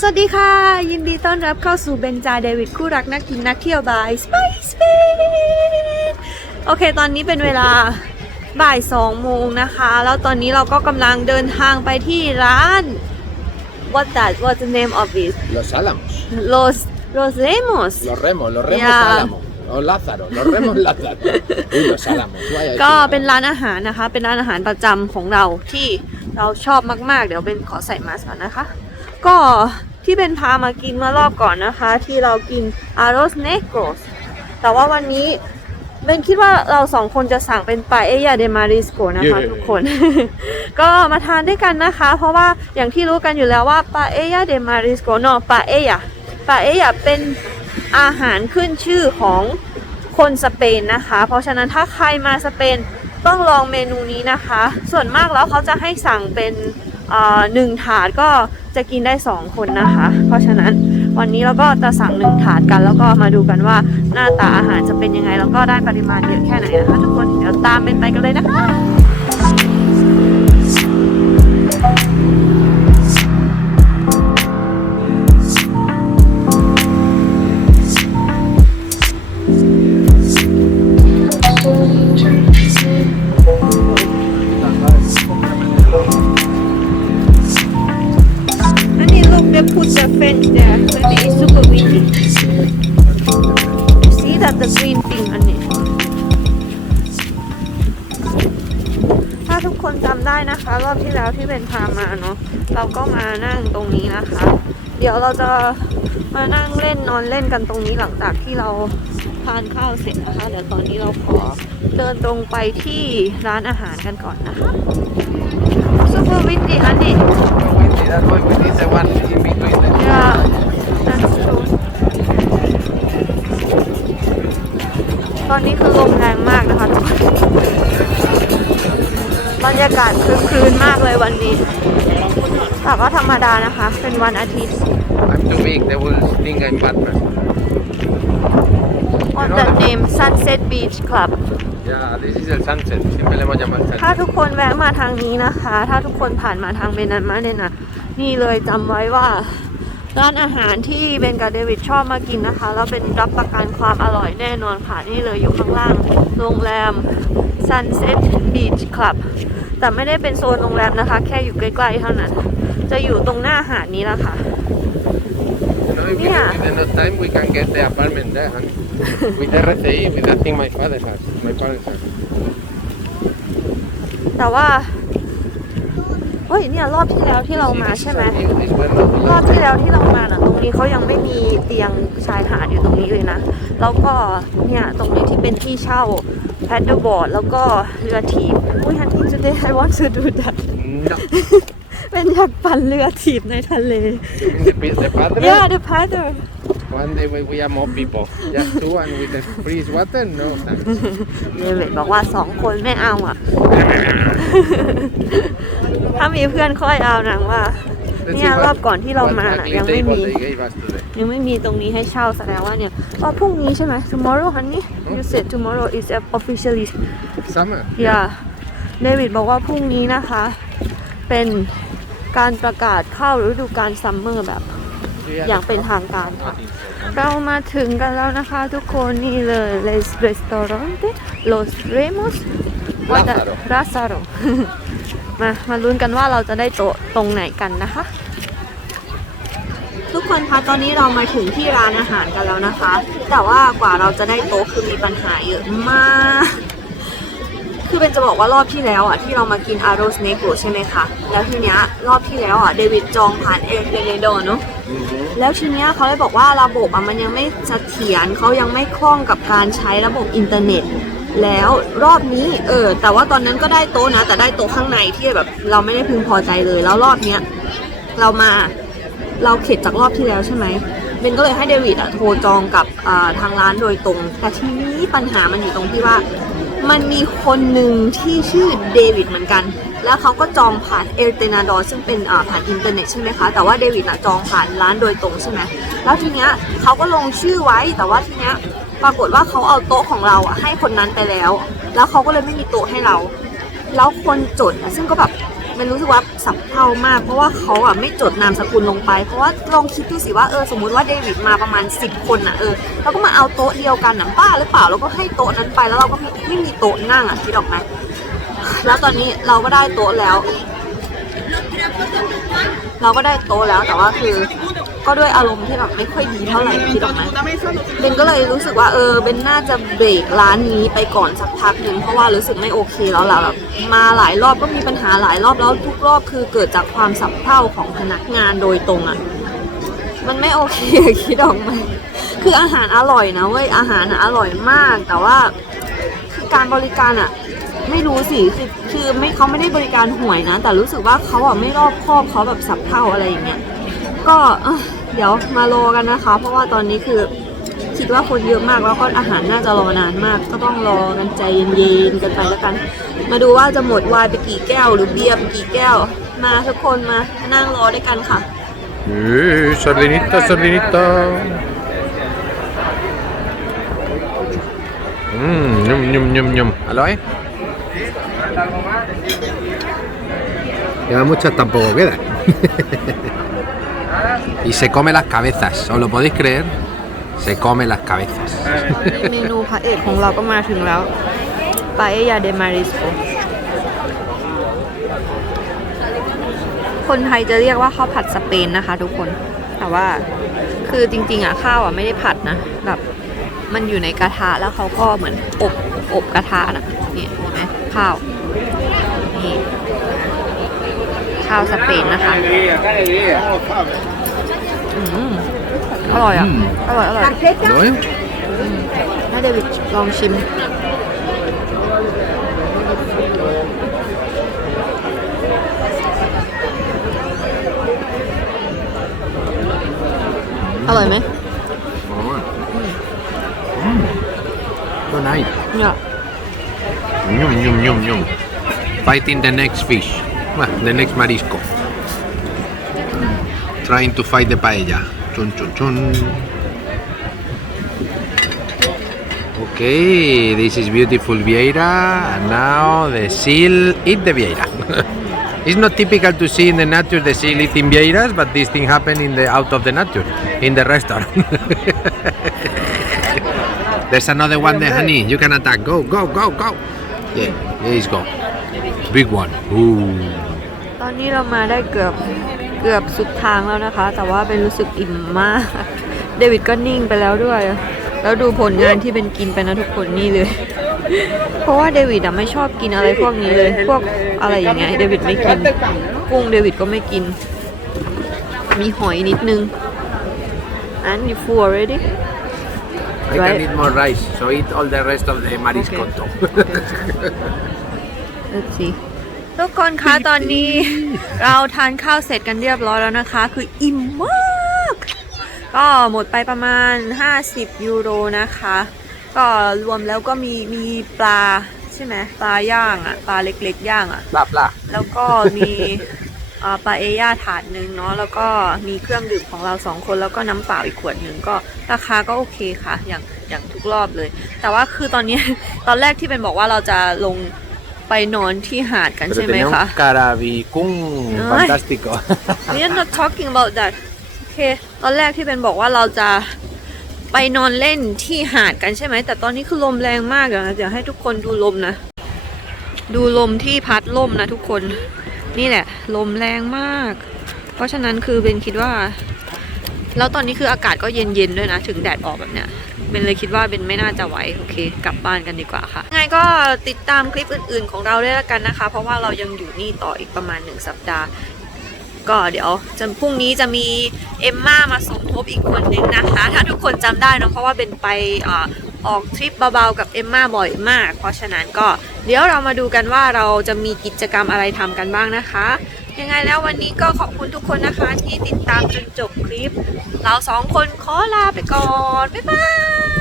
สวัสดีค่ะ ยินดีต้อนรับเข้าสู่เบนจาเดวิดคู่รักนักกินนักเที่ยวบาย Spice f a n โอเค ตอนนี้เป็นเวลาบ่ายสองโมงนะคะ แล้วตอนนี้เราก็กำลังเดินทางไปที่ร้าน What that What's the name of it Los Álamos. Los Los Remos Los Remos, los Remos Ya. Álamos. O Lázaro, los Remos Lázaro. Uy, los Álamos. Vaya, ก็ chingada. เป็นร้านอาหารนะคะ เป็นร้านอาหารประจำของเราที่เราชอบมาก ๆ เดี๋ยวเป็นขอใส่มาสก์ก่อนนะคะ ก็ที่เป็นพามากินเมื่อรอบก่อนนะคะ ที่เรากิน arroz negros แต่ว่าวันนี้เบนคิดว่าเราสองคนจะสั่งเป็นปาเอยาเดมาริสโกนะคะเย้ทุกคน ก็มาทานด้วยกันนะคะ เพราะว่าอย่างที่รู้กันอยู่แล้วว่าปาเอยาเดมาริสโกเนาะปาเอยาปาเอยาเป็นอาหารขึ้นชื่อของคนสเปนนะคะ เพราะฉะนั้นถ้าใครมาสเปนต้องลองเมนูนี้นะคะ ส่วนมากแล้วเขาจะให้สั่งเป็นเอ่อ หนึ่งถาดก็จะกินได้สองคนนะคะ เพราะฉะนั้นวันนี้เราก็จะสั่งหนึ่งถาดกัน แล้วก็มาดูกันว่าหน้าตาอาหารจะเป็นยังไง แล้วก็ได้ปริมาณเยอะแค่ไหนนะคะทุกคนเดี๋ยวตามเป็นไปกันเลยนะคะ put the fence there maybe it's super windy see that the green thing อันนี้ถ้าทุกคนจำได้นะคะ รอบที่แล้วที่เป็นพามาเนาะเราก็มานั่งตรงนี้นะคะ เดี๋ยวเราจะมานั่งเล่นนอนเล่นกันตรงนี้หลังจากที่เราทานข้าวเสร็จนะคะ เดี๋ยวตอนนี้เราขอเดินตรงไปที่ร้านอาหารกันก่อนนะคะ super windy อันนี้ that's why we need the one in between them. Yeah, that's true. ตอนนี้คือลมแรงมากนะคะทุกคนบรรยากาศคลึกคลืนมากเลยวันนี้ แต่ก็ธรรมดานะคะ เป็นวันอาทิตย์ I'm too big, they will think I'm Batman. on the name Sunset Beach Club Yeah, this is el sunset. Siempre le hemos llamado el ถ้า sunset. ทุกคนแวะมาทางนี้นะคะ ถ้าทุกคนผ่านมาทางเบนันมาเนี่ยนะ นี่เลยจำไว้ว่าร้านอาหารที่เบนกับเดวิดชอบมากินนะคะ แล้วเป็นรับประกันความอร่อยแน่นอนค่ะ นี่เลยอยู่ข้างล่างโรงแรม Sunset Beach Club แต่ไม่ได้เป็นโซนโรงแรมนะคะ แค่อยู่ใกล้ๆเท่านั้น จะอยู่ตรงหน้าหาดนี้แหละค่ะ You know, if we Yeah. within enough time, we can get the apartment there, honey. With RCI, with that thing my father has, my parents have. แต่ว่า เฮ้ยเนี่ยรอบที่แล้วที่เรามาใช่ไหม This one, no, รอบที่แล้วที่เรามาน่ะตรงนี้เขายังไม่มีเตียงชายหาดอยู่ตรงนี้เลยนะแล้วก็เนี่ยตรงนี้ที่เป็นที่เช่าแพดเดิลบอร์ดแล้วก็เรือถีบอุ้ยฮันนี่ today I want to do that No. เป็นอยากปั่นเรือถีบในทะเล the, pi- the padre, yeah the paddle one day we, we are more people. Just two and with the freeze water, no thanks. เดวิดบอกว่าสองคนไม่เอาอะ ถ้ามีเพื่อนค่อยเอานางว่า Let's เนี่ย see ร what- อบก่อนที่เรา what มาน่ะ ugly ยังไม่ table มี they gave us today. ยังไม่มีตรงนี้ให้เช่าแสดงว่าเนี่ยอ๋อพรุ่งนี้ใช่ไหม tomorrow honey you said tomorrow is officially Summer. อย่าเดวิดบอกว่าพรุ่งนี้นะคะ เป็นการประกาศเข้าฤดูกาลซัมเมอร์แบบ Yeah. อย่างเป็นทางการค่ะ เรามาถึงกันแล้วนะคะทุกคนนี่เลย Les Restaurante Los Remos Lázaro Lázaro มามาลุ้นกันว่าเราจะได้โต๊ะตรงไหนกันนะคะ ทุกคนคะตอนนี้เรามาถึงที่ร้านอาหารกันแล้วนะคะ แต่ว่ากว่าเราจะได้โต๊ะคือมีปัญหาเยอะมาก คือเป็นจะบอกว่ารอบที่แล้วอะที่เรามากินอาโรสเนโกใช่ไหมคะ แล้วทีเนี้ยรอบที่แล้วอะเดวิดจองผ่านเอเดเนโดเนาะแล้วทีเนี้ยเขาเลยบอกว่าระบบอะมันยังไม่เสถียรเขายังไม่คล่องกับการใช้ระบบอินเทอร์เน็ต แล้วรอบนี้เออแต่ว่าตอนนั้นก็ได้โต๊ะนะ แต่ได้โต๊ะข้างในที่แบบเราไม่ได้พึงพอใจเลย แล้วรอบเนี้ยเรามาเราเข็ดจากรอบที่แล้วใช่ไหมเบนก็เลยให้เดวิดอะโทรจองกับอ่าทางร้านโดยตรง แต่ทีนี้ปัญหามันอยู่ตรงที่ว่า มันมีคนหนึ่งที่ชื่อเดวิดเหมือนกัน แล้วเขาก็จองผ่านเอลเตนาดอซึ่งเป็นผ่านอินเทอร์เน็ตใช่ไหมคะ แต่ว่าเดวิดอะจองผ่านร้านโดยตรงใช่ไหมแล้วทีเนี้ยเขาก็ลงชื่อไว้ แต่ว่าทีเนี้ยปรากฏว่าเขาเอาโต๊ะของเราอะให้คนนั้นไปแล้ว แล้วเขาก็เลยไม่มีโต๊ะให้เรา แล้วคนจดอะซึ่งก็แบบ มันรู้สึกว่าสับเท่ามาก เพราะว่าเขาอะไม่จดนามสกุลลงไป เพราะว่าลองคิดดูสิว่าเออสมมติว่าเดวิดมาประมาณ 10 คนอะเออเราก็มาเอาโต๊ะเดียวกันหน่ะป้าหรือเปล่าเราก็ให้โต๊ะนั้นไปแล้วเราก็ไม่ไม่มีโต๊ะนั่งอะคิดออกไหมแล้วตอนนี้เราก็ได้โต๊ะแล้ว เราก็ได้โต๊ะแล้วแต่ว่าคือ ก็ด้วยอารมณ์ที่แบบไม่ค่อยดีเท่าไหร่คิดออกไหมเบนก็เลยรู้สึกว่าเออเบนน่าจะเบรกร้านนี้ไปก่อนสักพักหนึ่งเพราะว่ารู้สึกไม่โอเคแล้วล่ะแบบมาหลายรอบก็มีปัญหาหลายรอบแล้วทุกรอบคือเกิดจากความสับเพร่าของพนักงานโดยตรงอะ่ะมันไม่โอเคคิดออกไหมคืออาหารอร่อยนะเว้ยอาหารอร่อยมาก แต่ว่าคือการบริการอะไม่รู้สิคือคือไม่เขาไม่ได้บริการห่วยนะ แต่รู้สึกว่าเขาอะไม่รอบคอบเขาแบบสับเพร่าอะไรอย่างเงี้ยก็ เอ้อเดี๋ยวมารอกันนะคะ เพราะว่าตอนนี้คือคิดว่าคนเยอะมากแล้วก็อาหารน่าจะรอนานมาก ก็ต้องรอกันใจเย็นๆกันไปแล้วกัน มาดูว่าจะหมดไวน์ไปกี่แก้ว หรือเบียร์ไปกี่แก้ว มาทุกคนมานั่งรอด้วยกันค่ะ Eh, sardinita, sardinita. Mmm, ñum, ñum, ñum, ñum. ¿Aló, eh? Queda muchas tampoco queda. Y se come las cabezas, ¿os lo podéis creer? Se come las cabezas. เมนูพระเอกของเราก็มาถึงแล้วปาเอยาเดมาริสโกคนไทยจะเรียกว่าข้าวผัดสเปนนะคะ ทุกคน แต่ว่าคือจริง ๆอะข้าวอะไม่ได้ผัดนะ แบบมันอยู่ในกระทะแล้วเขาก็เหมือนอบอบกระทะนะเนี่ยเห็นไหมข้าวนี่ข้าวสเปนนะคะ อืมอร่อยอะ อืม อร่อย อร่อย ¿No, eh? ถ้าเดวิดลองชิม อร่อยไหม So nice. เนี่ย Ñum, ñum, ñum, ñum. Fighting the next fish. Well, the next marisco. Trying to fight the paella. Chun, chun, chun. Okay, this is beautiful Vieira, and now the seal eat the Vieira. it's not typical to see in the nature the seal eating Vieiras, but this thing happened in the out of the nature, in the restaurant. There's another one there, honey. You can attack. Go, go, go, go. Yeah, yeah, he's gone. Big one. Ooh. I. เรามาได้เกือบเกือบสุดทางแล้วนะคะ แต่ว่าเป็นรู้สึกอิ่มมาก เดวิดก็นิ่งไปแล้วด้วย แล้วดูผลงานที่เป็นกินไปนะทุกคนนี่เลย เพราะว่าเดวิดอะไม่ชอบกินอะไรพวกนี้เลย พวกอะไรอย่างเงี้ยเดวิดไม่กิน กุ้งเดวิดก็ไม่กิน มีหอยนิดนึง and you full already I Right. can eat more rice, so eat all the rest of the mariscotto. Let's see ทุกคนคะตอนนี้เราทานข้าวเสร็จกันเรียบร้อยแล้วนะคะ คืออิ่มมาก ก็หมดไปประมาณ 50 ยูโรนะคะ ก็รวมแล้วก็มีมีปลาใช่ไหมปลาย่างอะ่ะปลาเล็กๆย่างอะ่ะ blah blah. แล้วก็มีอ่าปลาเอย่าถาดหนึ่งเนาะแล้วก็มีเครื่องดื่มของเราสองคนแล้วก็น้ำเปล่าอีกขวดหนึ่งก็ราคาก็โอเคค่ะ อย่างอย่างทุกรอบเลย แต่ว่าคือตอนนี้ตอนแรกที่เป็นบอกว่าเราจะลง ไปนอนที่หาดกัน Pero ใช่ไหม tenía คะ un carabicún Ay. fantástico. We are not talking about that โอเค ตอนแรกที่เป็นบอกว่าเราจะไปนอนเล่นที่หาดกันใช่ไหม แต่ตอนนี้คือลมแรงมากอะนะเดี๋ยวให้ทุกคนดูลมนะ ดูลมที่พัดลมนะทุกคน นี่แหละ ลมแรงมาก เพราะฉะนั้นคือเบนคิดว่า แล้วตอนนี้คืออากาศก็เย็นๆด้วยนะ ถึงแดดออกแบบเนี้ยเบนเลยคิดว่าเบนไม่น่าจะไหวโอเค กลับบ้านกันดีกว่าค่ะยังไงก็ติดตามคลิปอื่นๆของเราได้แล้วกันนะคะ เพราะว่าเรายังอยู่นี่ต่ออีกประมาณหนึ่งสัปดาห์ ก็เดี๋ยวจะพรุ่งนี้จะมีเอมม่ามาสมทบอีกคนนึงนะคะ ถ้าทุกคนจำได้นอะเพราะว่าเป็นไปอออกทริปเบาๆกับเอมม่าบ่อยมาก เพราะฉะนั้นก็เดี๋ยวเรามาดูกันว่าเราจะมีกิจกรรมอะไรทำกันบ้างนะคะ ยังไงแล้ววันนี้ก็ขอบคุณทุกคนนะคะที่ติดตามจนจบคลิป เราสองคนขอลาไปก่อน บ๊ายบาย